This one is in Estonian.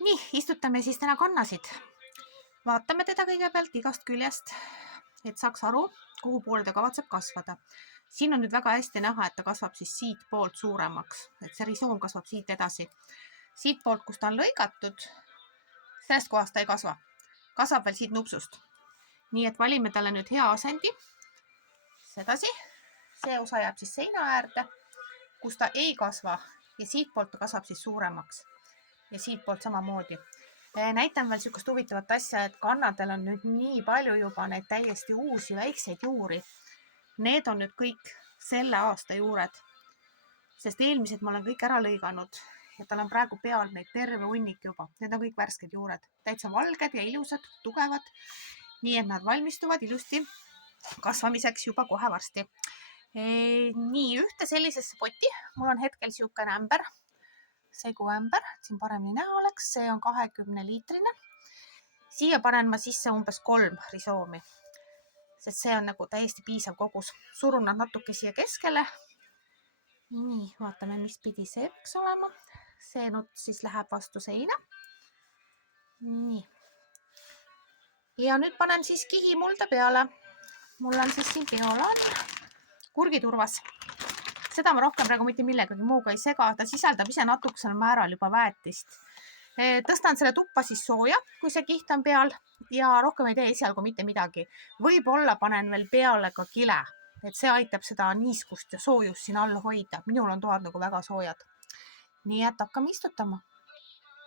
Nii, istutame siis täna kannasid. Vaatame teda kõigepealt igast küljest, et saaks aru, kuhu poole ta kavatseb kasvada. Siin on nüüd väga hästi näha, et ta kasvab siis siit poolt suuremaks, et see risoom kasvab siit edasi. Siit poolt, kus ta on lõigatud, sellest kohast ta ei kasva. Kasvab veel siit nupsust. Nii et valime talle nüüd hea asendi. Sedasi, see osa jääb siis seina äärde, kus ta ei kasva ja siit poolt ta kasvab siis suuremaks. Ja siit poolt samamoodi. Näitan veel sükast huvitavat asja, et kannadel on nüüd nii palju juba neid täiesti uusi väikseid juuri. Need on nüüd kõik selle aasta juured, sest eelmised ma olen kõik ära lõiganud ja tal on praegu peal neid terve hunnik juba. Need on kõik värsked juured, täitsa valged ja ilusad, tugevad. Nii et nad valmistuvad ilusti kasvamiseks juba kohe varsti. Nii, ühte sellisesse poti mul on hetkel siukene ämber, seguämber, siin paremini näha oleks, see on 20-liitrine. Siia panen ma sisse umbes 3 risoomi, sest see on nagu täiesti piisav kogus. Surun nad natuke siia keskele. Nii, vaatame, mis pidi see peaks olema. See nutt siis läheb vastu seina. Nii. Ja nüüd panen siis kihi mulda peale. Mul on siis siin peolaan kurgiturvas. Seda ma rohkem praegu mitte millegagi muuga ei sega. Ta sisaldab ise natukesel määral juba väetist. Tõstan selle tuppa siis sooja, kui see kiht on peal ja rohkem ei tee esialgu mitte midagi. Võib-olla panen veel peale ka kile, et see aitab seda niiskust ja soojust siin all hoida. Minul on toad nagu väga soojad. Nii et hakkame istutama.